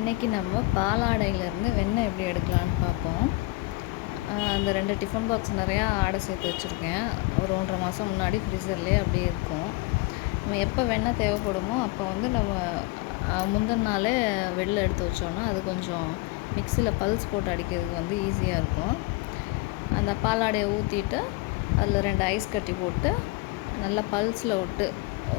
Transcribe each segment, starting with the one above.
இன்றைக்கி நம்ம பாலாடையிலேருந்து வெண்ணெய் எப்படி எடுக்கலான்னு பார்ப்போம். அந்த ரெண்டு டிஃபன் பாக்ஸ் நிறையா ஆடை சேர்த்து வச்சுருக்கேன். ஒரு ஒன்றரை மாதம் முன்னாடி ஃப்ரீசர்லேயே அப்படியே இருக்கும். நம்ம எப்போ வெண்ணெய் தேவைப்படுமோ அப்போ வந்து நம்ம முந்தின நாளே வெளில எடுத்து வச்சோன்னா அது கொஞ்சம் மிக்சியில் பல்ஸ் போட்டு அடிக்கிறதுக்கு வந்து ஈஸியாக இருக்கும். அந்த பாலாடையை ஊற்றிட்டு அதில் ரெண்டு ஐஸ் கட்டி போட்டு நல்லா பல்ஸில் விட்டு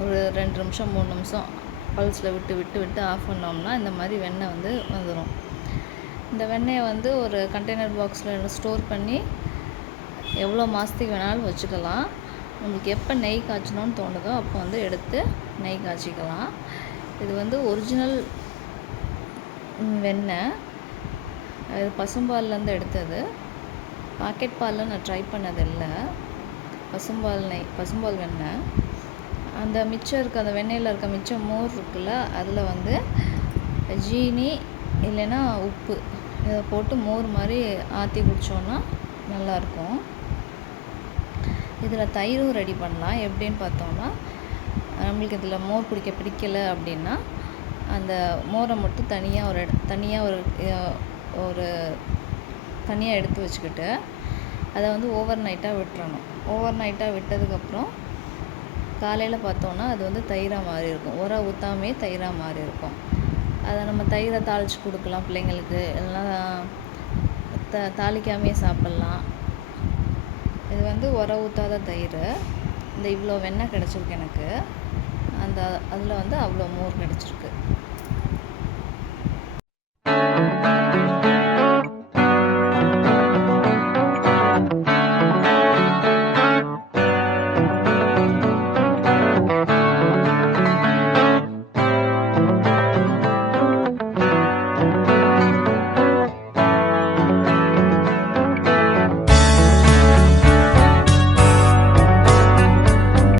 ஒரு ரெண்டு நிமிஷம் மூணு நிமிஷம் பல்ஸில் விட்டு விட்டு விட்டு ஆஃப் பண்ணோம்னா இந்த மாதிரி வெண்ணெய் வந்து வந்துடும் இந்த வெண்ணெயை வந்து ஒரு கண்டெய்னர் பாக்ஸில் ஸ்டோர் பண்ணி எவ்வளோ மாதத்துக்கு வேணாலும் வச்சுக்கலாம். உங்களுக்கு எப்போ நெய் காய்ச்சணும்னு தோணுதோ அப்போ வந்து எடுத்து நெய் காய்ச்சிக்கலாம். இது வந்து ஒரிஜினல் வெண்ணெய். இது பசும்பால்லேருந்து எடுத்தது. பாக்கெட் பாலில் நான் ட்ரை பண்ணதில்லை. பசும்பால் நெய் பசும்பால் வெண்ணெய். அந்த மிச்சம் இருக்க அந்த வெண்ணெயில் இருக்க மிச்சம் மோர் இருக்குல்ல அதில் வந்து ஜீனி இல்லைன்னா உப்பு. இதை போட்டு மோர் மாதிரி ஆற்றி குடித்தோன்னா நல்லாயிருக்கும். இதில் தயிரும் ரெடி பண்ணலாம். எப்படின்னு பார்த்தோம்னா நம்மளுக்கு இதில் மோர் குடிக்க பிடிக்கலை அப்படின்னா அந்த மோரை மட்டும் தனியாக ஒரு எட தனியாக ஒரு ஒரு தனியாக எடுத்து வச்சுக்கிட்டு அதை வந்து ஓவர் நைட்டாக விட்டுறணும். ஓவர் நைட்டாக விட்டதுக்கப்புறம் காலையில் பார்த்தோன்னா அது வந்து தயிராக மாறி இருக்கும். உரம் ஊற்றாமே தயிராக மாறி இருக்கும். அதை நம்ம தயிரை தாளித்து கொடுக்கலாம் பிள்ளைங்களுக்கு. இல்லைன்னா த தாளிக்காமே சாப்பிட்லாம். இது வந்து உர ஊற்றாத தயிர். இந்த இவ்வளோ வெண்ணெய் கிடச்சிருக்கு எனக்கு. அந்த அதில் வந்து அவ்வளோ மோர் கிடச்சிருக்கு.